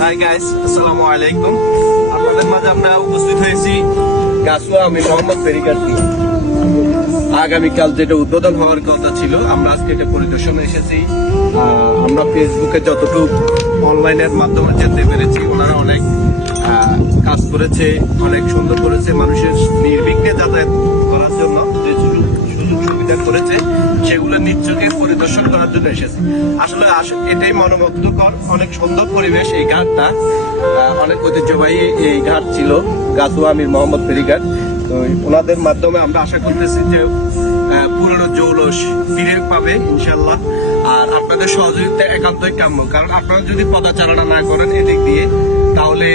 Hi guys, আসসালামু আলাইকুম। আপনাদের মাঝে আমরা উপস্থিত হয়েছি গাছুয়া আমি মোহাম্মদ ফেরিঘাট নিয়ে। আগামীকাল যেটা উদ্বোধন হওয়ার কথা ছিল, আমরা আজকে এটা পরিদর্শনে এসেছি। আমরা ফেসবুকে যতটুকু অনলাইনের মাধ্যমে যেতে পেরেছি, ওনারা অনেক কাজ করেছে, অনেক সুন্দর করেছে। মানুষের নির্বিঘ্নে যাতায়াত করার জন্য যে সুযোগ সুবিধা করেছে, সেগুলো নিজ চোখে পরিদর্শন করার জন্য এসেছি। আসলে এটাই মনোমুগ্ধকর, অনেক সুন্দর পরিবেশ। এই ঘাটটা অনেক ঐতিহ্যবাহী এই ঘাট ছিল, গাছুয়া আমির মোহাম্মদ ফেরিঘাট। তো ওনাদের মাধ্যমে আমরা আশা করতেছি যে পুরনো জৌলস ফিরে পাবে ইনশাল্লাহ। আর আপনাদের সহযোগিতা একান্তই কাম্য, কারণ আপনারা যদি পদচারণা না করেন এদিক দিয়ে, তাহলে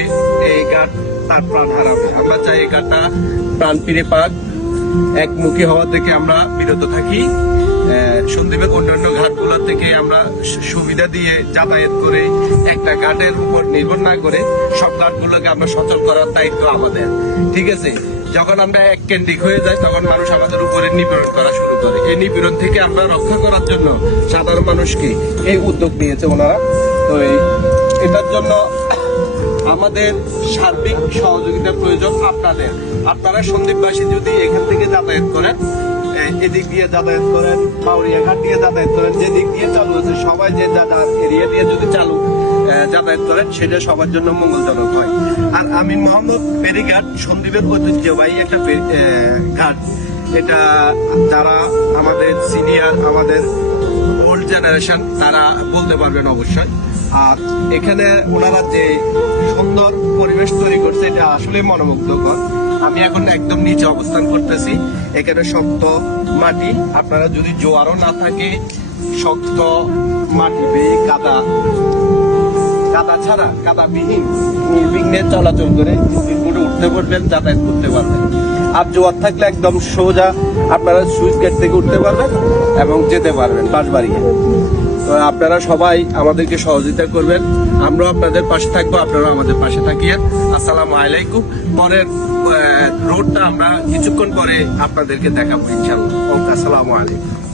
এই ঘাট তার প্রাণ হারাবে। আমরা চাই এই ঘাটটা প্রাণ ফিরে পাক। একমুখী হওয়া থেকে আমরা বিরত থাকি। সন্দ্বীপের অন্যান্য ঘাটগুলোর থেকে আমরা সুবিধা দিয়ে যাতায়াত করে একটা ঘাটের উপর নির্ভর না করে সব ঘাটগুলোকে আমরা সচল করার দায়িত্ব আমাদের। ঠিক আছে, যখন আমরা এক কেন্দ্রিক হয়ে যাই, তখন মানুষ আমাদের উপরে নিপীড়ন করা শুরু করে। এই নিপীড়ন থেকে আমরা রক্ষা করার জন্য সাধারণ মানুষকে এই উদ্যোগ নিয়েছে ওনারা। তো এটার জন্য আমাদের সার্বিক সহযোগিতার প্রয়োজন আপনাদের। আপনারা সন্দ্বীপবাসী যদি এখান থেকে যাতায়াত করেন, এদিক দিয়ে যাতায়াত করেন, পাউরিয়া ঘাট দিয়ে যাতায়াত করেন, যে দিক দিয়ে চালু আছে, সবাই যে এরিয়া দিয়ে যদি যাতায়াত করেন, সেটা সবার জন্য মঙ্গলজনক হয়। আর আমি মোহাম্মদ ফেরিঘাট সন্দ্বীপের ঐতিহ্যবাহী একটা ঘাট। এটা যারা আমাদের সিনিয়র, আমাদের ওল্ড জেনারেশন, তারা বলতে পারবেন অবশ্যই। আর এখানে ওনারা যে সুন্দর পরিবেশ তৈরি করছে, এটা আসলে মনোমুগ্ধকর। আমি এখন একদম নিচে অবস্থান করতেছি। এখানে শক্ত মাটি, আপনারা যদি জোয়ারও না থাকে, শক্ত মাটি বেয়ে কাদা ছাড়া, কাদাবিহীন নির্বিঘ্নে চলাচল করে উঠতে পারবেন, যাতায়াত করতে পারবেন। আর জোয়ার থাকলে একদম সোজা আপনারা সুইচ গেট থেকে উঠতে পারবেন এবং যেতে পারবেন বাঁশবাড়িয়া। তো আপনারা সবাই আমাদেরকে সহযোগিতা করবেন, আমরাও আপনাদের পাশে থাকবো, আপনারাও আমাদের পাশে থাকিয়েন। আসসালামু আলাইকুম। পরের রোডটা আমরা কিছুক্ষণ পরে আপনাদেরকে দেখাবো ইনশাআল্লাহ। আসসালামু আলাইকুম।